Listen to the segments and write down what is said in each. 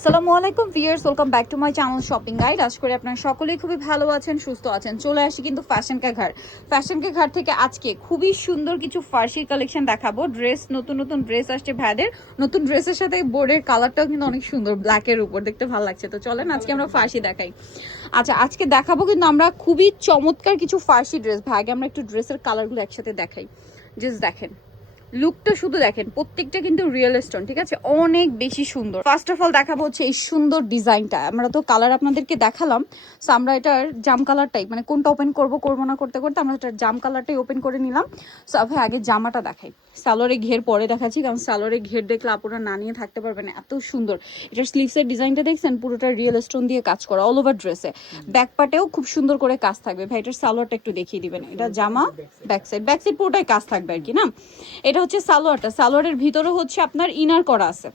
আসসালামু আলাইকুম viewers, welcome back to my channel shopping guide. আশা করি আপনারা সকলেই খুবই ভালো আছেন, সুস্থ আছেন। চলে আসি কিন্তু ফ্যাশন কে ঘর থেকে আজকে খুবই সুন্দর কিছু ফার্সির কালেকশন দেখাবো। ড্রেস, নতুন নতুন ড্রেস আসছে ভাইদের। নতুন ড্রেসের সাথে বোর্ডের কালারটাও কিন্তু অনেক সুন্দর, ব্ল্যাকের উপর দেখতে ভালো লাগছে। তো চলেন আজকে আমরা ফার্সি দেখাই। আচ্ছা, আজকে দেখাবো কিন্তু আমরা খুবই চমৎকার কিছু ফার্সি ড্রেস। ভাই আগে আমরা একটু ড্রেসের কালারগুলো একসাথে দেখাই। জাস্ট দেখেন লুকটা, শুধু দেখেন, প্রত্যেকটা কিন্তু রিয়েল স্টোন, ঠিক আছে, অনেক বেশি সুন্দর। ফার্স্ট অফ অল দেখাবো হচ্ছে এই সুন্দর ডিজাইনটা। আমরা তো কালার আপনাদেরকে দেখালাম, সো আমরা এটার জাম কালারটাই, মানে কোনটা ওপেন করবো না করতে করতে আমরা এটার জাম কালারটাই ওপেন করে নিলাম। সো ভাই আগে জামাটা দেখাই, সালোয়ারে ঘের পরে দেখাচ্ছি, কারণ সালোয়ারে ঘের দেখলে আপনারা না নিয়ে থাকতে পারবেন না, এত সুন্দর। এটার স্লিভসের ডিজাইনটা দেখছেন, পুরোটা রিয়েল স্টোন দিয়ে কাজ করা অল ওভার ড্রেসে। ব্যাক পার্টেও খুব সুন্দর করে কাজ থাকবে। ভাই এটার সালোয়ারটা একটু দেখিয়ে দিবেন। এটা জামা, ব্যাক সাইড পুরোটাই কাজ থাকবে আর কি না। এটা হচ্ছে সালোয়ারটা, সালোয়ারের ভিতরে হচ্ছে আপনার ইনার করা আছে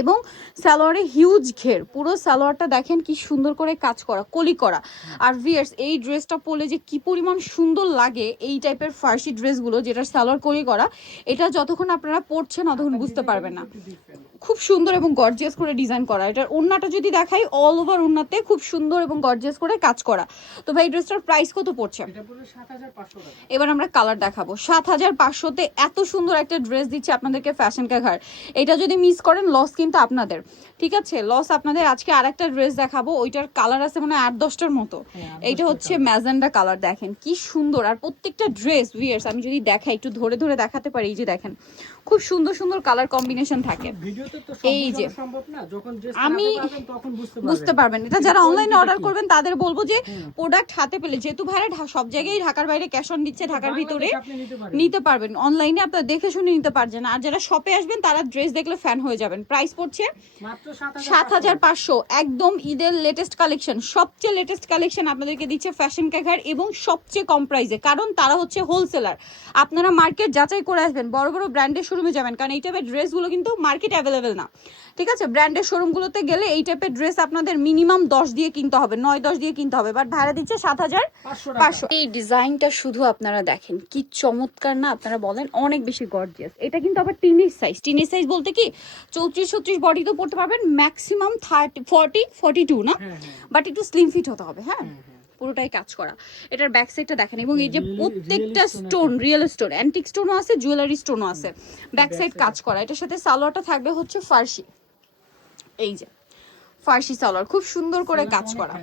এবং সালোয়ারে হিউজ ঘের। পুরো সালোয়ারটা দেখেন কি সুন্দর করে কাজ করা, কলি করা। আর ভিয়ার্স, এই ড্রেসটা পরলে যে কি পরিমাণ সুন্দর লাগে, এই টাইপের ফার্সি ড্রেসগুলো যেটার সালোয়ার কলি করা, এটা যতক্ষণ আপনারা পরছেন ততক্ষণ বুঝতে পারবেন না। খুব সুন্দর এবং গর্জিয়াস করে ডিজাইন করা। এটার ওড়নাটা যদি দেখাই, অল ওভার ওড়নাতে খুব সুন্দর এবং গর্জিয়াস করে কাজ করা। তো ভাই ড্রেসটার প্রাইস কত পড়ছে? এবার আমরা কালার দেখাবো। 7500-তে এত সুন্দর একটা ড্রেস দিচ্ছে আপনাদেরকে ফ্যাশন কা ঘর। এটা যদি মিস করেন লস কিন্তু আপনাদের, ঠিক আছে, লস আপনাদের। আজকে আরেকটা ড্রেস দেখাবো, ওইটার কালার আছে মানে 8-10টার মতো। এইটা হচ্ছে ম্যাজেন্ডা কালার, দেখেন কি সুন্দর। আর প্রত্যেকটা ড্রেস ভিয়ার্স আমি যদি দেখাই, একটু ধরে ধরে দেখাতে পারি, এই যে দেখেন খুব সুন্দর সুন্দর কালার কম্বিনেশন থাকে। এই যে আমি বুঝতে পারবেন, এটা যারা অনলাইনে অর্ডার করবেন তাদের বলবো যে প্রোডাক্ট হাতে পেলে, যেহেতু ভাইরা সব জায়গায় ঢাকার বাইরে ক্যাশ অন দিচ্ছে, ঢাকার ভিতরে নিতে পারবেন, অনলাইনে আপনারা দেখে শুনে নিতে পারছেন। আর যারা শপে আসবেন তারা ড্রেস দেখলে ফ্যান হয়ে যাবেন। প্রাইস পড়ছে 7500, একদম ঈদের লেটেস্ট কালেকশন, সবচেয়ে লেটেস্ট কালেকশন আপনাদেরকে দিচ্ছে ফ্যাশন কা ঘর, এবং সবচেয়ে কম প্রাইসে, কারণ তারা হচ্ছে হোলসেলার। আপনারা মার্কেট যাচাই করে আসবেন, বড় বড় ব্র্যান্ডের শোরুমে যাবেন, কারণ এই টাইপের ড্রেসগুলো কিন্তু মার্কেট অ্যাভেলেবেল না, ঠিক আছে। ব্র্যান্ডের শোরুমগুলোতে গেলে এই টাইপের ড্রেস আপনাদের মিনিমাম 10 দিয়ে কিনতে হবে, 9-10 দিয়ে কিনতে হবে, বাট ভাড়া দিচ্ছে 7500। এই ডিজাইনটা শুধু আপনারা দেখেন কি চমৎকার না, আপনারা বলেন, অনেক বেশি গর্জিয়াস। এটা কিন্তু আবার টিনেজ সাইজ বলতে কি 34-36 বডি তো পড়তে পারবেন, ম্যাক্সিমাম 40-42 না, বাট একটু স্লিম ফিট হতে হবে। হ্যাঁ, পুরোটাই কাজ করা। এটার ব্যাক সাইডটা দেখেন, এবং এই যে প্রত্যেকটা স্টোন রিয়েল স্টোন, অ্যান্টিক স্টোনও আছে, জুয়েলারি স্টোনও আছে, ব্যাক সাইড কাজ করা। এটার সাথে সালোয়ারটা থাকবে হচ্ছে ফার্সি, এই যে ফার্সি সালোয়ার, খুব সুন্দর করে কাজ করা।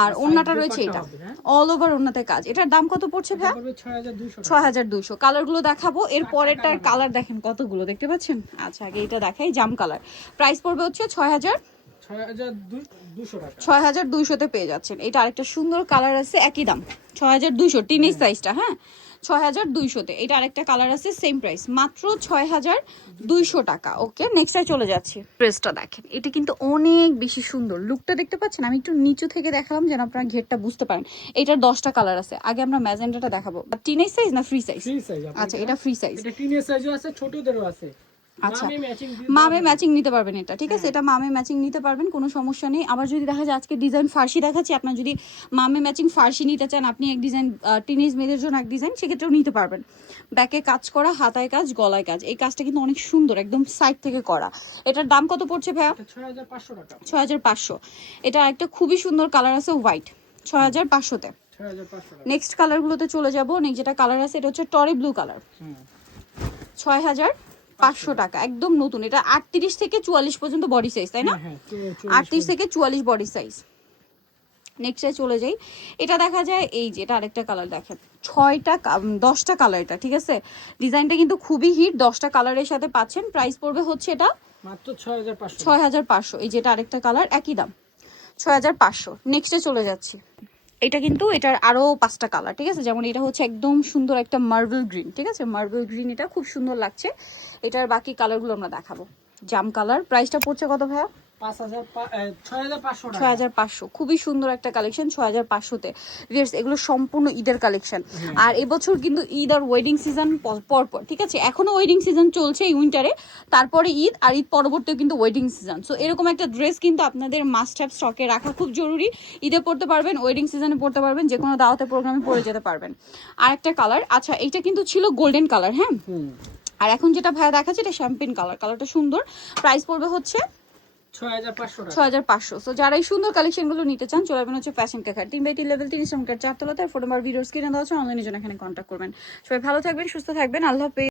আর ওন্নাটা রয়েছে এটা অল ওভার ওন্নাতে কাজ। এটার দাম কত পড়ছে ভাই? 6200। কালারগুলো দেখাবো, এর পরেরটার কালার দেখেন কতগুলো, দেখতে পাচ্ছেন। আচ্ছা, আগে এটা দেখাই, জাম কালার। প্রাইস পড়বে হচ্ছে 6200-তে পেয়ে যাচ্ছেন। এটা আরেকটা সুন্দর কালার আছে, একই দাম 6200, টিনেজ সাইজটা। হ্যাঁ, 6200-তে। এটা আরেকটা কালার আছে, সেম প্রাইস, মাত্র 6200 টাকা। ওকে, নেক্সটে চলে যাচ্ছি। ড্রেসটা দেখেন, এটা কিন্তু অনেক বেশি সুন্দর। লুকটা দেখতে পাচ্ছেন, আমি একটু নিচু থেকে দেখালাম যেন আপনারা ঘেরটা বুঝতে পারেন। এটার 10টা কালার আছে। আগে আমরা ম্যাজেন্ডাটা দেখাবো। টিনেজ সাইজ না ফ্রি সাইজ? আচ্ছা, এটা ফ্রি সাইজ। এটা টিনেজ সাইজও আছে, ছোটদেরও আছে। আচ্ছা, মামে ম্যাচিং নিতে পারবেন এটা, ঠিক আছে, এটা মামে ম্যাচিং নিতে পারবেন, কোনো সমস্যা নেই। আবার যদি দেখা যায় আজকে ডিজাইন ফার্সি দেখাচ্ছি, আপনার যদি মামে ম্যাচিং ফার্সি নিতে চান, আপনি এক ডিজাইন, টিনেজ মেয়েদের জন্য এক ডিজাইন, সেক্ষেত্রেও নিতে পারবেন। ব্যাকে কাজ করা, হাতায় কাজ, গলায় কাজ, এই কাজটা কিন্তু অনেক সুন্দর, একদম সাইড থেকে করা। এটার দাম কত পড়ছে ভাইয়া? 6500 টাকা। 6500। এটা একটা খুবই সুন্দর কালার আছে, হোয়াইট, 6500-তে। নেক্সট কালারগুলোতে চলে যাবো। নেক্সট যেটা কালার আছে, এটা হচ্ছে টরি ব্লু কালার, 6500 টাকা, একদম নতুন। এটা 38 থেকে 44 পর্যন্ত বডি সাইজ, তাই না? 38 থেকে 44 বডি সাইজ। নেক্সটে চলে যাই। এটা দেখা যায়, এই যে এটা আরেকটা কালার দেখেন, 10টা কালার এটা, ঠিক আছে। ডিজাইনটা কিন্তু খুবই হিট, 10টা কালারের সাথে পাচ্ছেন। প্রাইস পড়বে হচ্ছে এটা মাত্র 6500। 6500। এই যে এটা আরেকটা কালার, একই দাম, 6500। নেক্সটে চলে যাচ্ছি। এটা কিন্তু এটার আরো 5টা কালার, ঠিক আছে। যেমন এটা হচ্ছে একদম সুন্দর একটা মার্বেল গ্রিন, ঠিক আছে, মার্বেল গ্রিন, এটা খুব সুন্দর লাগছে। এটার বাকি কালারগুলো আমরা দেখাবো। জাম কালার। প্রাইসটা পড়ছে কত ভাইয়া? 6500। খুবই সুন্দর একটা কালেকশন, 6500-তে। এগুলো সম্পূর্ণ ঈদের কালেকশন। আর এবছর কিন্তু ঈদ আর ওয়েডিং সিজন পরপর, ঠিক আছে, এখনো ওয়েডিং সিজন চলছে এই উইন্টারে, তারপরে ঈদ, আর ঈদ পরবর্তীও কিন্তু ওয়েডিং সিজন। সো এরকম একটা ড্রেস কিন্তু আপনাদের মাস্ট হ্যাভ স্টকে রাখা খুব জরুরি। ঈদে পড়তে পারবেন, ওয়েডিং সিজনে পড়তে পারবেন, যে কোনো দাওয়াতে প্রোগ্রামে পরে যেতে পারবেন। আর একটা কালার, আচ্ছা, এইটা কিন্তু ছিল গোল্ডেন কালার, হ্যাঁ। আর এখন যেটা ভাইয়া দেখাচ্ছে, এটা শ্যাম্পেন কালার, কালারটা সুন্দর। প্রাইস পড়বে হচ্ছে 6500 টাকা। 6500। সো যারা এই সুন্দর কালেকশনগুলো নিতে চান চলে আসবেন হচ্ছে ফ্যাশন কাকার 3/3 লেভেল 3 ইস্টার্ন কার 4 তলাতে। ফোন নাম্বার ভিডিওস কিনে দেওয়া আছে, অনলাইনে জন্য এখানে কন্ট্যাক্ট করবেন। সবাই ভালো থাকবেন, সুস্থ থাকবেন, আল্লাহ হাফেজ।